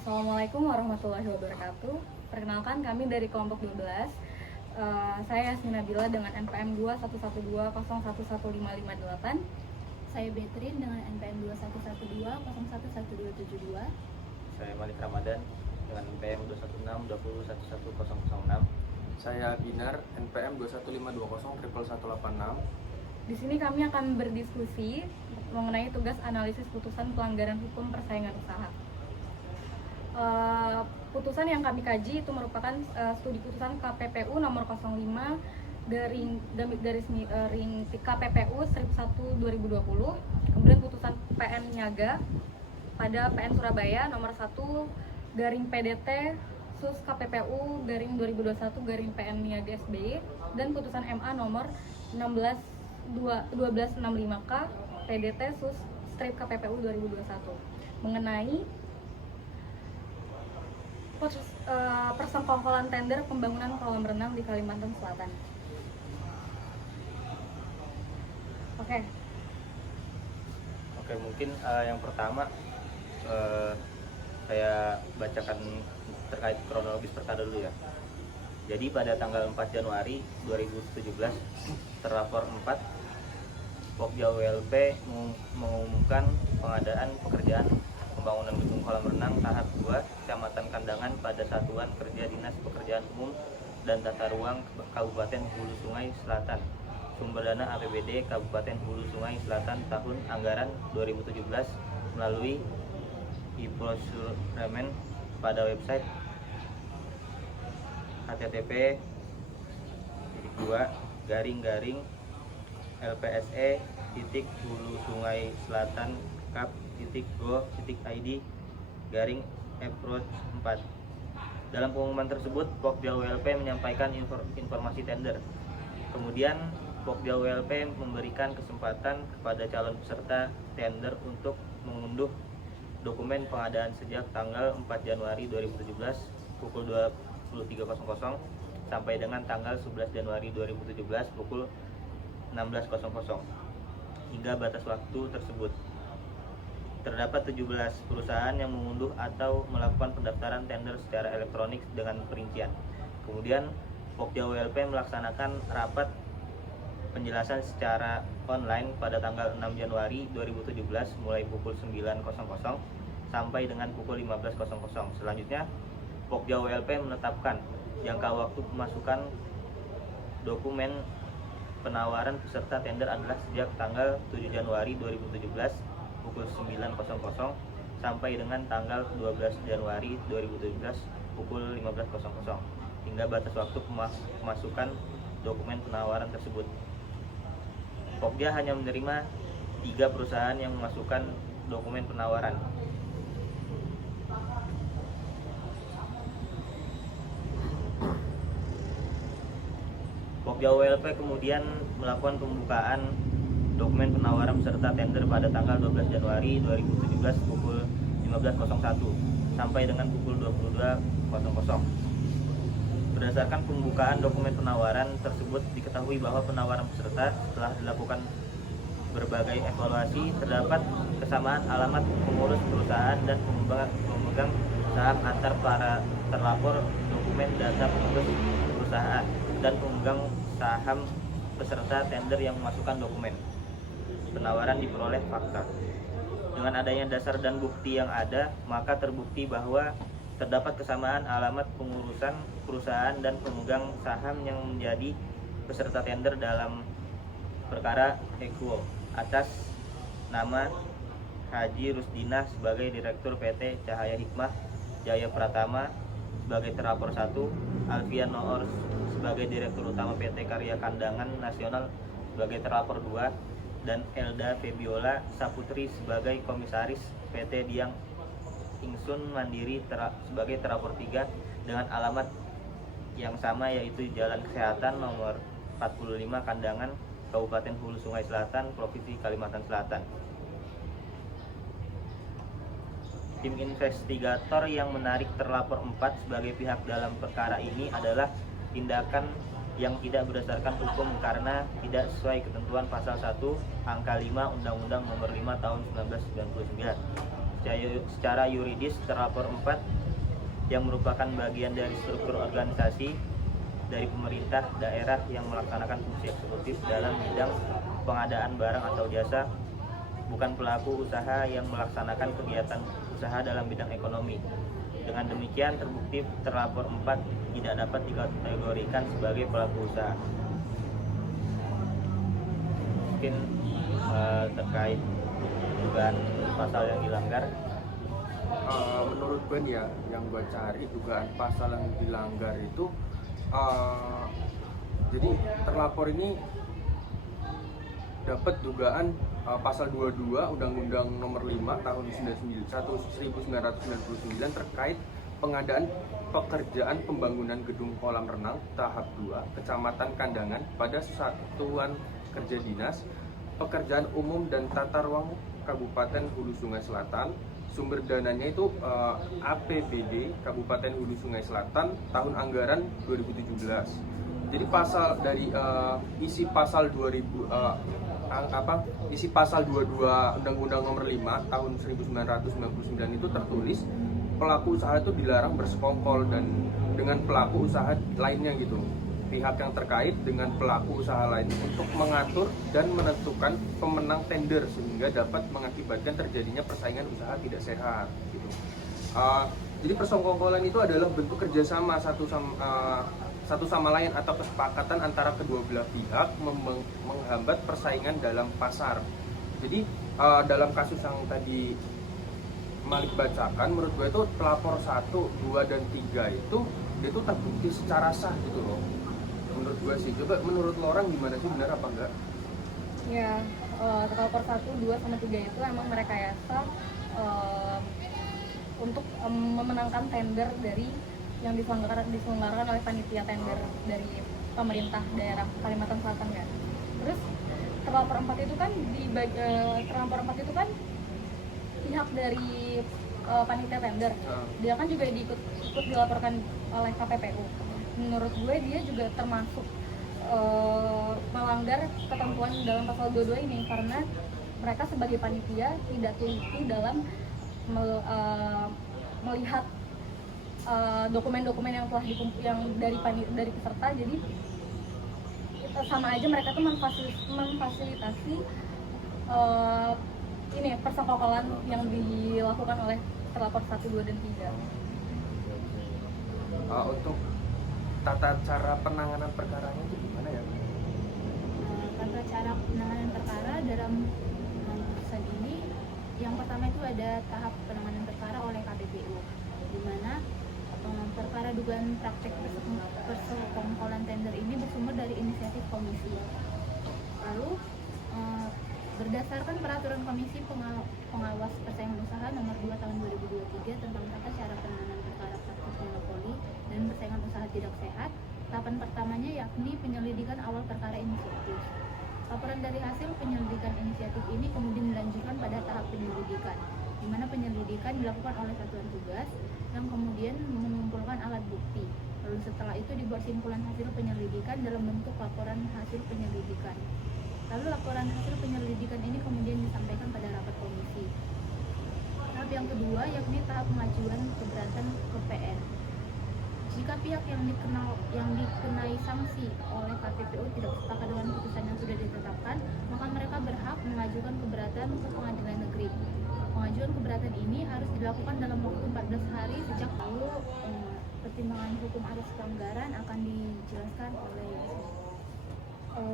Assalamualaikum warahmatullahi wabarakatuh. Perkenalkan, kami dari kelompok 12. Saya Yasmin Nabila dengan NPM 21120111558. Saya Betrin dengan NPM 2112011272. Saya Malik Ramadan dengan NPM 21620111006. Saya Binar, NPM 215201186. Di sini kami akan berdiskusi mengenai tugas analisis putusan pelanggaran hukum persaingan usaha. Putusan yang kami kaji itu merupakan studi putusan KPPU nomor 05 KPPU 1001/2020, kemudian putusan PN Niaga pada PN Surabaya nomor 1 PDT Sus KPPU 2021 PN Niaga SBY, dan putusan MA nomor 1265K PDT Sus KPPU 2021 mengenai persengkongkolan tender pembangunan kolam renang di Kalimantan Selatan. Oke, mungkin yang pertama saya bacakan terkait kronologis perkara dulu ya. Jadi pada tanggal 4 Januari 2017, terlapor 4 Pokja WLP mengumumkan pengadaan pekerjaan pembangunan gedung kolam renang tahap 2 Kecamatan Kandangan pada Satuan Kerja Dinas Pekerjaan Umum dan Tata Ruang Kabupaten Hulu Sungai Selatan. Sumber dana APBD Kabupaten Hulu Sungai Selatan tahun anggaran 2017 melalui e-procurement pada website http://lpse.hulu sungai selatan kap.go.id/approach 4. Dalam pengumuman tersebut, Pokja WLP menyampaikan informasi tender. Kemudian Pokja WLP memberikan kesempatan kepada calon peserta tender untuk mengunduh dokumen pengadaan sejak tanggal 4 Januari 2017 pukul 23.00 sampai dengan tanggal 11 Januari 2017 pukul 16.00 hingga batas waktu tersebut. Terdapat 17 perusahaan yang mengunduh atau melakukan pendaftaran tender secara elektronik dengan perincian. Kemudian Pokja WLP melaksanakan rapat penjelasan secara online pada tanggal 6 Januari 2017 mulai pukul 9.00 sampai dengan pukul 15.00. Selanjutnya, Pokja WLP menetapkan jangka waktu pemasukan dokumen penawaran peserta tender adalah sejak tanggal 7 Januari 2017 pukul 9.00 sampai dengan tanggal 12 Januari 2017 pukul 15.00 hingga batas waktu pemasukan dokumen penawaran tersebut. Pokja hanya menerima 3 perusahaan yang memasukkan dokumen penawaran. Pokja WLP kemudian melakukan pembukaan dokumen penawaran peserta tender pada tanggal 12 Januari 2017 pukul 15.01 sampai dengan pukul 22.00. Berdasarkan pembukaan dokumen penawaran tersebut, diketahui bahwa penawaran peserta setelah dilakukan berbagai evaluasi terdapat kesamaan alamat pengurus perusahaan dan pemegang saham antar para terlapor, dokumen data pengurus perusahaan, dan pemegang saham peserta tender yang memasukkan dokumen penawaran diperoleh fakta. Dengan adanya dasar dan bukti yang ada, maka terbukti bahwa terdapat kesamaan alamat pengurusan perusahaan dan pemegang saham yang menjadi peserta tender dalam perkara Equo atas nama Haji Rusdinah sebagai Direktur PT Cahaya Hikmah Jaya Pratama sebagai terlapor 1, Alfian Noor sebagai Direktur Utama PT Karya Kandangan Nasional sebagai terlapor 2, dan Elda Febiola Saputri sebagai Komisaris PT Diang Ingsun Mandiri sebagai terlapor 3 dengan alamat yang sama, yaitu Jalan Kesehatan nomor 45 Kandangan, Kabupaten Hulu Sungai Selatan, Provinsi Kalimantan Selatan. Tim investigator yang menarik terlapor 4 sebagai pihak dalam perkara ini adalah tindakan yang tidak berdasarkan hukum karena tidak sesuai ketentuan pasal 1 angka 5 Undang-Undang Nomor 5 Tahun 1999. secara yuridis terlapor 4 yang merupakan bagian dari struktur organisasi dari pemerintah daerah yang melaksanakan fungsi eksekutif dalam bidang pengadaan barang atau jasa, bukan pelaku usaha yang melaksanakan kegiatan usaha dalam bidang ekonomi. Dengan demikian terbukti terlapor 4 tidak dapat dikategorikan sebagai pelaku usaha. Mungkin terkait dugaan pasal yang dilanggar. Menurut gue nih ya, yang gue cari dugaan pasal yang dilanggar itu jadi terlapor ini dapat dugaan pasal 22 Undang-Undang Nomor 5 Tahun 1999 terkait pengadaan pekerjaan pembangunan gedung kolam renang tahap 2 Kecamatan Kandangan pada Satuan Kerja Dinas Pekerjaan Umum dan Tata Ruang Kabupaten Hulu Sungai Selatan. Sumber dananya itu APBD Kabupaten Hulu Sungai Selatan tahun anggaran 2017. Jadi pasal dari isi pasal 22 Undang-Undang Nomor 5 Tahun 1999 itu tertulis pelaku usaha itu dilarang bersekongkol dan dengan pelaku usaha lainnya gitu. Pihak yang terkait dengan pelaku usaha lain untuk mengatur dan menentukan pemenang tender sehingga dapat mengakibatkan terjadinya persaingan usaha tidak sehat gitu. Jadi persekongkolan itu adalah bentuk kerjasama satu sama lain atau kesepakatan antara kedua belah pihak menghambat persaingan dalam pasar. Jadi dalam kasus yang tadi Malik bacakan, menurut gue itu pelapor 1, 2, dan 3 itu terbukti secara sah gitu loh. Menurut gue sih, coba menurut lo orang gimana sih, benar apa enggak? Ya, terlapor 1, 2, sama 3 itu emang merekayasa untuk memenangkan tender dari yang diselenggarakan oleh panitia tender dari pemerintah daerah Kalimantan Selatan kan. Terus terlapor 4 itu kan pihak dari panitia tender, dia kan juga ikut dilaporkan oleh KPPU. Menurut gue dia juga termasuk melanggar ketentuan dalam pasal 22 ini karena mereka sebagai panitia tidak teliti dalam melihat dokumen-dokumen yang telah yang dari peserta. Jadi sama aja mereka tuh memfasilitasi ini persekongkolan yang dilakukan oleh terlapor 1, 2, dan 3. Untuk tata cara penanganan perkaranya itu gimana ya? Tata cara penanganan perkara dalam putusan ini, yang pertama itu ada tahap penanganan perkara oleh KPPU, di mana perkara dugaan praktek persekongkolan tender ini bersumber dari inisiatif komisi. Lalu berdasarkan peraturan Komisi Pengawas Persaingan Usaha Nomor 2 Tahun 2023 tentang tata cara penanganan perkara praktik monopoli dan persaingan usaha tidak sehat, tahapan pertamanya yakni penyelidikan awal perkara inisiatif. Laporan dari hasil penyelidikan inisiatif ini kemudian dilanjutkan pada tahap penyelidikan, di mana penyelidikan dilakukan oleh satuan tugas yang kemudian mengumpulkan alat bukti. Lalu setelah itu dibuat simpulan hasil penyelidikan dalam bentuk laporan hasil penyelidikan. Lalu laporan hasil penyelidikan ini kemudian disampaikan pada rapat komisi. Tahap yang kedua yakni tahap pengajuan keberatan ke PN. Jika pihak yang dikenai sanksi oleh KPPU tidak sepakat dengan putusan yang sudah ditetapkan, maka mereka berhak mengajukan keberatan ke pengadilan negeri. Pengajuan keberatan ini harus dilakukan dalam waktu 14 hari sejak lalu. Pertimbangan hukum atas pelanggaran akan dijelaskan oleh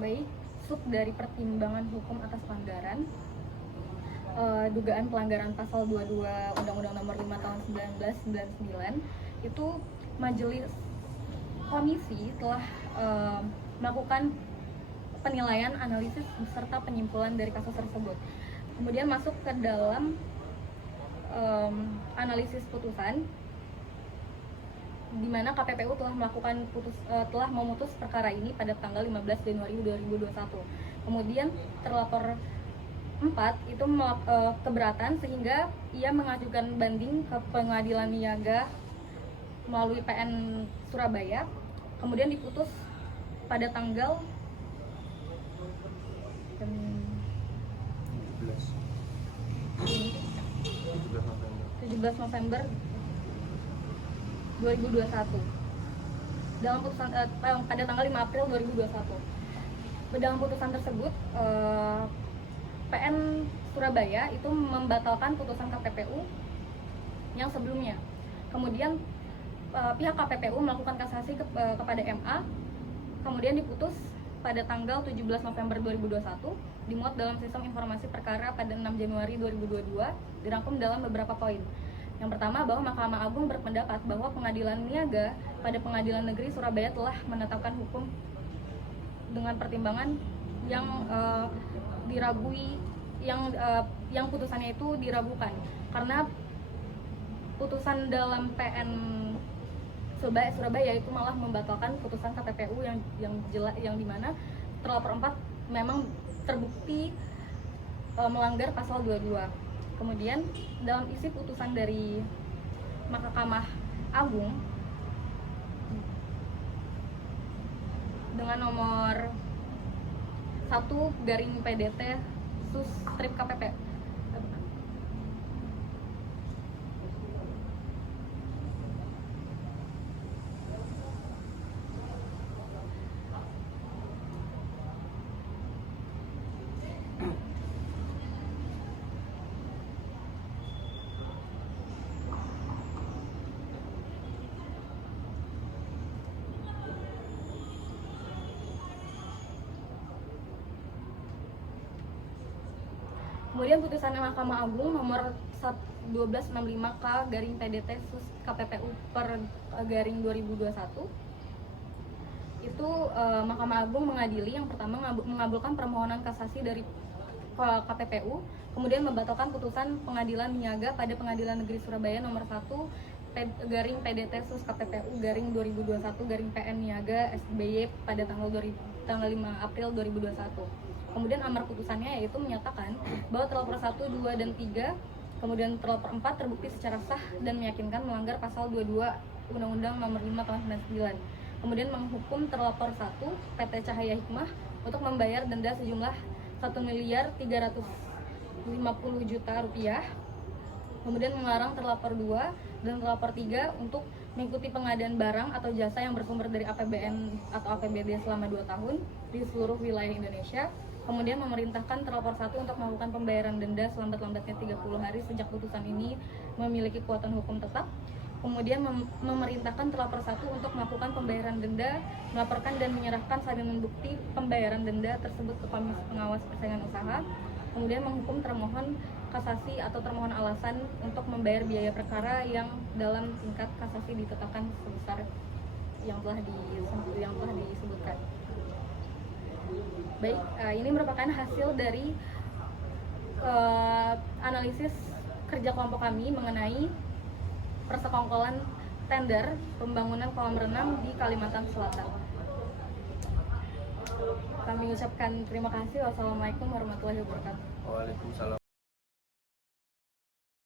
baik. Sub dari pertimbangan hukum atas pelanggaran, dugaan pelanggaran pasal 22 Undang-Undang Nomor 5 Tahun 1999 itu majelis komisi telah melakukan penilaian, analisis beserta penyimpulan dari kasus tersebut. Kemudian masuk ke dalam analisis putusan, di mana KPPU telah memutus perkara ini pada tanggal 15 Januari 2021. Kemudian terlapor 4 itu keberatan sehingga ia mengajukan banding ke Pengadilan Niaga melalui PN Surabaya. Kemudian diputus pada tanggal 17 17 November 2021. Dalam putusan pada tanggal 5 April 2021. Dalam putusan tersebut PN Surabaya itu membatalkan putusan KPPU yang sebelumnya. Kemudian pihak KPPU melakukan kasasi kepada MA, kemudian diputus pada tanggal 17 November 2021, dimuat dalam sistem informasi perkara pada 6 Januari 2022, dirangkum dalam beberapa poin. Yang pertama, bahwa Mahkamah Agung berpendapat bahwa Pengadilan Niaga pada Pengadilan Negeri Surabaya telah menetapkan hukum dengan pertimbangan yang diragui, yang putusannya itu diragukan, karena putusan dalam PN Surabaya itu malah membatalkan putusan KPPU yang dimana terlapor 4 memang terbukti melanggar pasal 22. Kemudian dalam isi putusan dari Mahkamah Agung dengan nomor 1/PDT Strip KPP Kemudian putusan Mahkamah Agung nomor 1265K/PDT KPPU per garing 2021 itu Mahkamah Agung mengadili yang pertama mengabulkan permohonan kasasi dari KPPU, kemudian membatalkan putusan Pengadilan Niaga pada Pengadilan Negeri Surabaya nomor 1/PDT KPPU garing 2021 PN Niaga SBY pada tanggal 5 April 2021. Kemudian amar putusannya yaitu menyatakan bahwa terlapor 1, 2, dan 3, kemudian terlapor 4 terbukti secara sah dan meyakinkan melanggar pasal 22 Undang-Undang Nomor 5 Tahun 99. Kemudian menghukum terlapor 1 PT Cahaya Hikmah untuk membayar denda sejumlah 1.350.000.000 rupiah. Kemudian melarang terlapor 2 dan terlapor 3 untuk mengikuti pengadaan barang atau jasa yang bersumber dari APBN atau APBD selama 2 tahun di seluruh wilayah Indonesia. Kemudian memerintahkan terlapor 1 untuk melakukan pembayaran denda selambat-lambatnya 30 hari sejak putusan ini memiliki kekuatan hukum tetap. Kemudian memerintahkan terlapor 1 untuk melakukan pembayaran denda, melaporkan dan menyerahkan salinan bukti pembayaran denda tersebut ke Komisi Pengawas Persaingan Usaha. Kemudian menghukum termohon kasasi atau termohon alasan untuk membayar biaya perkara yang dalam tingkat kasasi ditetapkan sebesar yang telah disebutkan. Baik, ini merupakan hasil dari analisis kerja kelompok kami mengenai persekongkolan tender pembangunan kolam renang di Kalimantan Selatan. Kami ucapkan terima kasih. Wassalamualaikum warahmatullahi wabarakatuh. Waalaikumsalam.